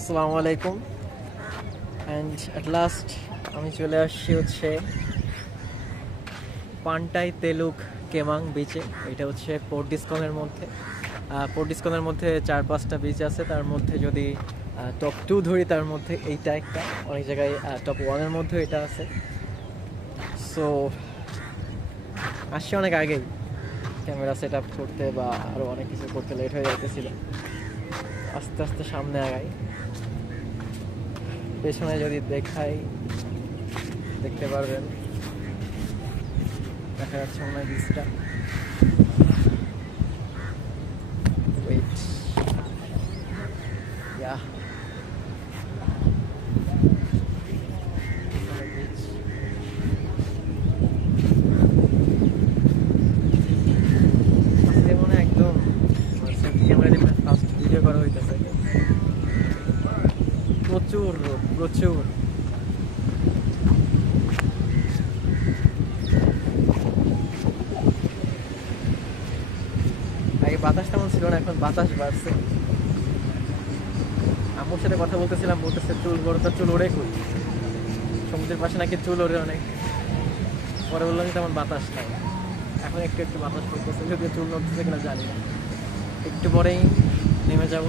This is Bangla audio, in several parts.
আসসালামু আলাইকুম অ্যান্ড অ্যাট লাস্ট আমি চলে আসছি হচ্ছে পান্টাই তেলুক কেমাং বিচে। এটা হচ্ছে পোর্ট ডিসকনের মধ্যে 4-5টা বিচ আছে। তার মধ্যে যদি টপ 2 ধরি, তার মধ্যে এইটা একটা, অনেক জায়গায় টপ 1-এর মধ্যে এটা আছে। সো আসছি অনেক আগেই ক্যামেরা সেট আপ করতে বা আরও অনেক কিছু করতে লেট হয়ে যাইতেছিল। আস্তে আস্তে সামনে আগাই। পেছনে যদি দেখাই দেখতে পারবেন, দেখা যাচ্ছে মনে হয় বিচটা। ওয়েট, ইয়া আজকে মনে হয় একদম ক্যামেরা দিয়ে ফার্স্ট ভিডিও করা হইতেছে। প্রচুর রোদ, প্রচুর। আগে বাতাস তেমন ছিল না, এখন বাতাস বাড়ছে। আম্মুর সাথে কথা বলতেছিলাম, বলতেছে চুল বড়, তো চুল ওড়ে কই, সমুদ্রের পাশে নাকি চুল ওড়ে অনেক। পরে বললাম যে তেমন বাতাস নাই, এখন একটু একটু বাতাস পড়তেছে, যদিও চুল নড়তেছে কিনা জানি না। একটু পরেই নেমে যাব।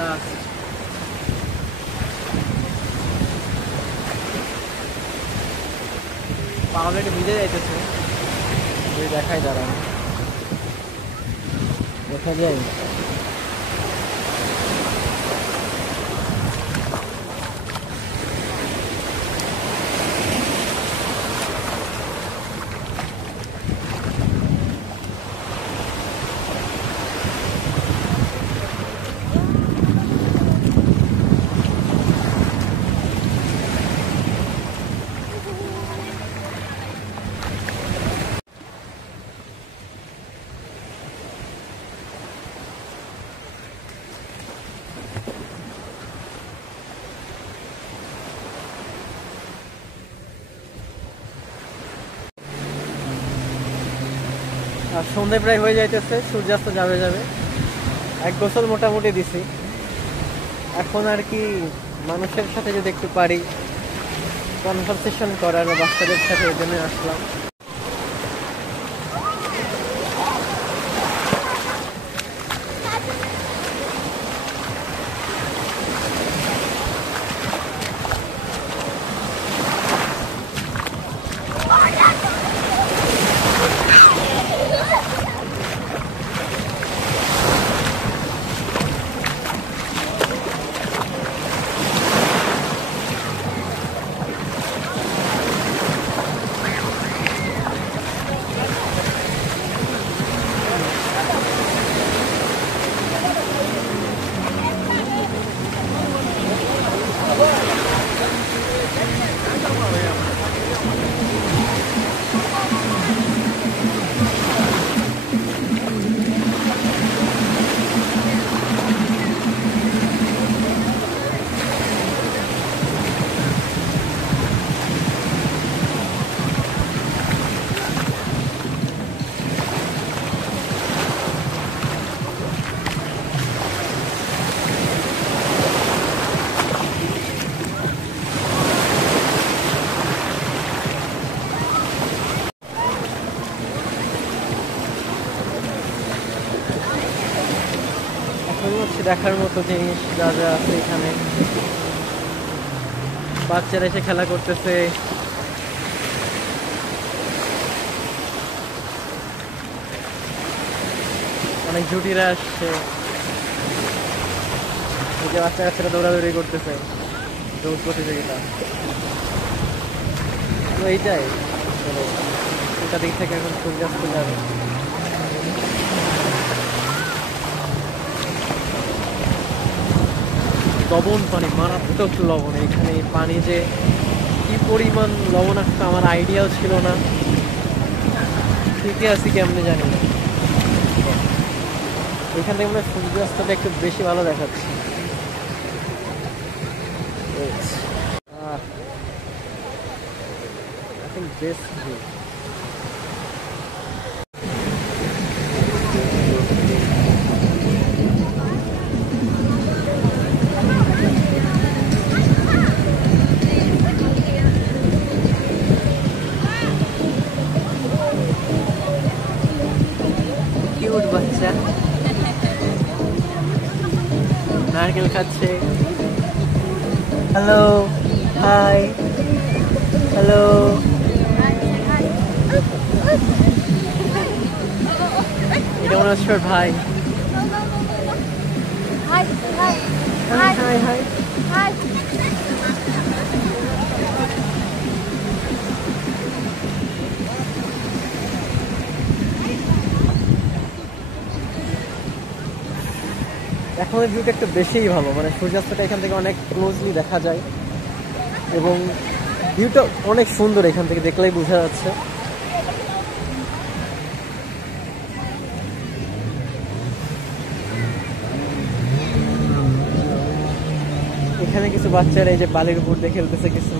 লাস্ট পা অলরেডি ভিজে যাইতেছে। যদি দেখাই দাঁড়ান, দেখা যায়। আর সন্ধে প্রায় হয়ে যাইতেছে, সূর্যাস্ত যাবে যাবে। এক গোসল মোটামুটি দিছি। এখন আর কি মানুষের সাথে যদি একটু পারি কনভারসেশন করার, বা বাচ্চাদের সাথে, এই জন্য আসলাম। দেখার মতো জিনিস যা যা আছে এখানে, বাচ্চারা এসে খেলা করতেছে। অনেক জুটিরা আসছে, এই যে বাচ্চা কাচ্চারা দৌড়াদৌড়ি করতেছে, দৌড় প্রতিযোগিতা। তো এইটাই। ওইটা দিক থেকে এখন সূর্যাস্ত যাবে। লবণ পানি, মারাত্মক লবণ। এখানে পানি যে কি পরিমাণ লবণাক্ত আমার আইডিয়াও ছিল না। ঠিকই আছি কেমনে জানি না। এখান থেকে আমরা সূর্যাস্তটা একটু বেশি ভালো দেখাচ্ছি। I think this view. Cute বাচ্চা নারকেল খাচ্ছে। Hello, hi, hello. এটা মনে হচ্ছে ভাই। Hi, hi, hi hi hi. hi. এখন ভিউটা একটু বেশিই ভালো, মানে সূর্যাস্তটা এখান থেকে অনেক ক্লোজলি দেখা যায় এবং ভিউটা অনেক সুন্দর। এখান থেকে দেখলেই বোঝা যাচ্ছে। এখানে কিছু বাচ্চারা এই যে বালির উপর দিয়ে খেলতেছে, কিছু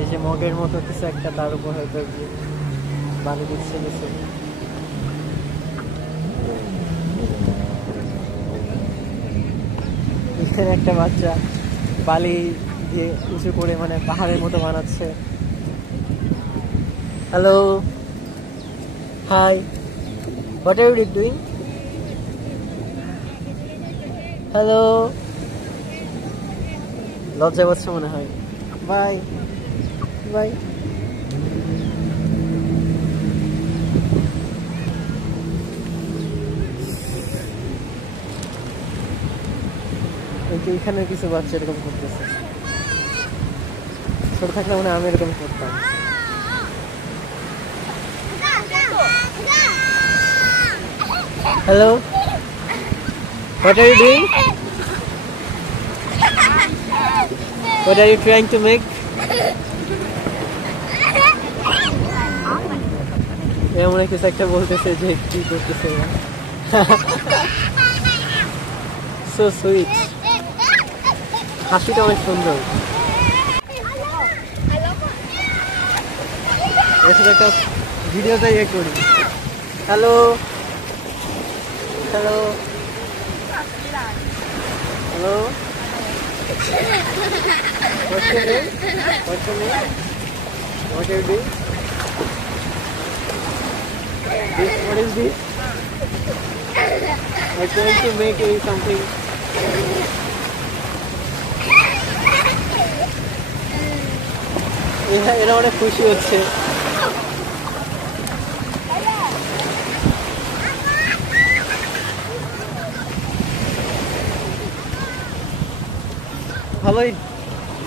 এই যে মগের মতো কিছু একটা, তার উপর হয়তো বালি দিচ্ছে কিছু। এখানে একটা বাচ্চা বালি দিয়ে উঁচু করে মানে পাহাড়ের মতো বানাচ্ছে। Hello, hi, what are you doing? Hello, লজ্জা পাচ্ছে মনে হয়। Bye bye. এখানে কিছু বাচ্চা এরকম করতেছে। ছোট থাকলে মানে আমি এরকম করতাম। Hello, what are you doing? What are you trying to make? এমন কিছু একটা বলতেছে যে কি করতেছে। So sweet. হাসিটা অনেক সুন্দর। এসে একটা ভিডিওতে ইয়ে করি। Hello, hello, hello. What's your name? What's your name? What are you doing? This, what is this? I'm trying to make something. এরা অনেক খুশি হচ্ছে। ভালোই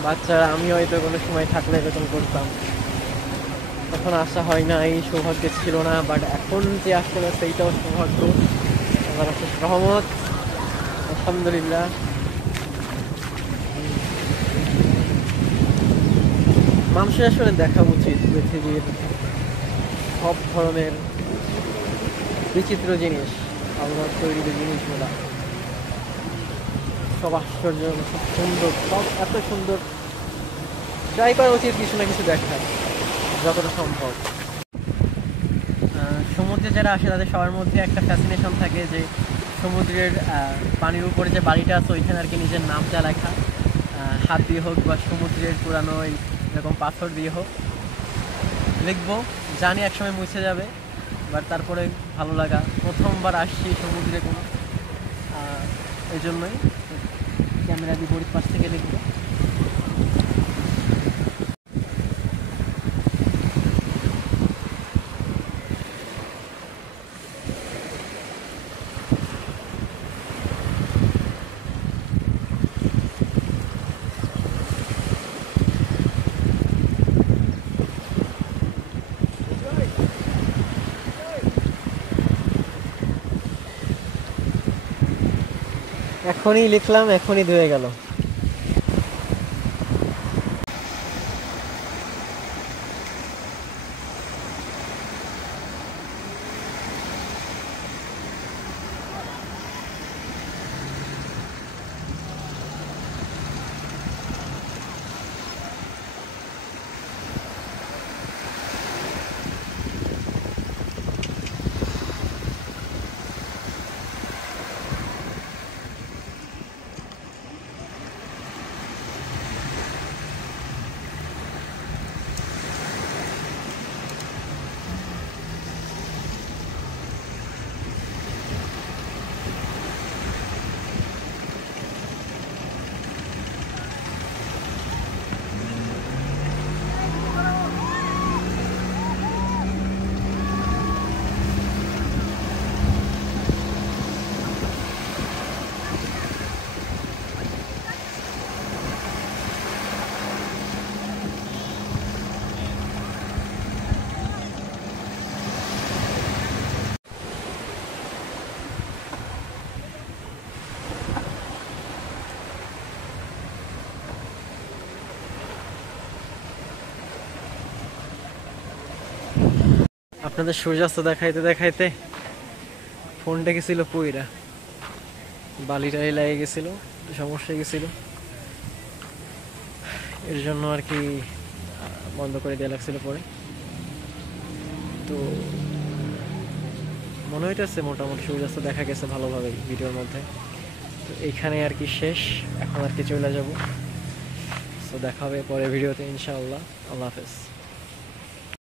বাচ্চারা। আমি হয়তো কোনো সময় থাকলে এরকম করতাম। এখন আসা হয় না, এই সৌভাগ্য ছিল না, বাট এখন যে আসতে পারছে এইটাও সৌভাগ্য। আমার অশেষ রহমত, আলহামদুলিল্লাহ। মানুষের আসলে দেখা উচিত পৃথিবীর সব ধরনের বিচিত্র জিনিস, আল্লাহর তৈরি যে জিনিসগুলা, সব আশ্চর্য, সব সুন্দর, সব এত সুন্দর। ট্রাই করা উচিত কিছু না কিছু দেখার, যতটা সম্ভব। সমুদ্রে যারা আসে তাদের সবার মধ্যে একটা ফ্যাসিনেশন থাকে যে সমুদ্রের পানির উপরে যে বাড়িটা আছে ওইখানে আর কি নিজের নামটা লেখা, হাত দিয়ে হোক বা সমুদ্রের পুরানো এরকম পাথর দিয়ে হোক লিখবো। জানি একসময় মুছে যাবে, বাট তারপরে ভালো লাগা। প্রথমবার আসছি সমুদ্রে কোনো, এই জন্যই ক্যামেরা বিপরীত পাশ থেকে লিখবো। এখনই লিখলাম, এখনই ধুয়ে গেল। আপনাদের সূর্যাস্ত দেখাইতে দেখাইতে ফোনটা গেছিল পুইরা, বালিটাই লেগে গেছিল, সমস্যা গেছিল, এর জন্য আর কি বন্ধ করে দেওয়া লাগছিল পরে। তো মনে হইতেছে মোটামুটি সূর্যাস্ত দেখা গেছে ভালোভাবে ভিডিওর মধ্যে। তো এইখানে আর কি শেষ, এখন আর কি চলে যাব। তো দেখা হবে পরে ভিডিওতে ইনশাআল্লাহ। আল্লাহ হাফেজ।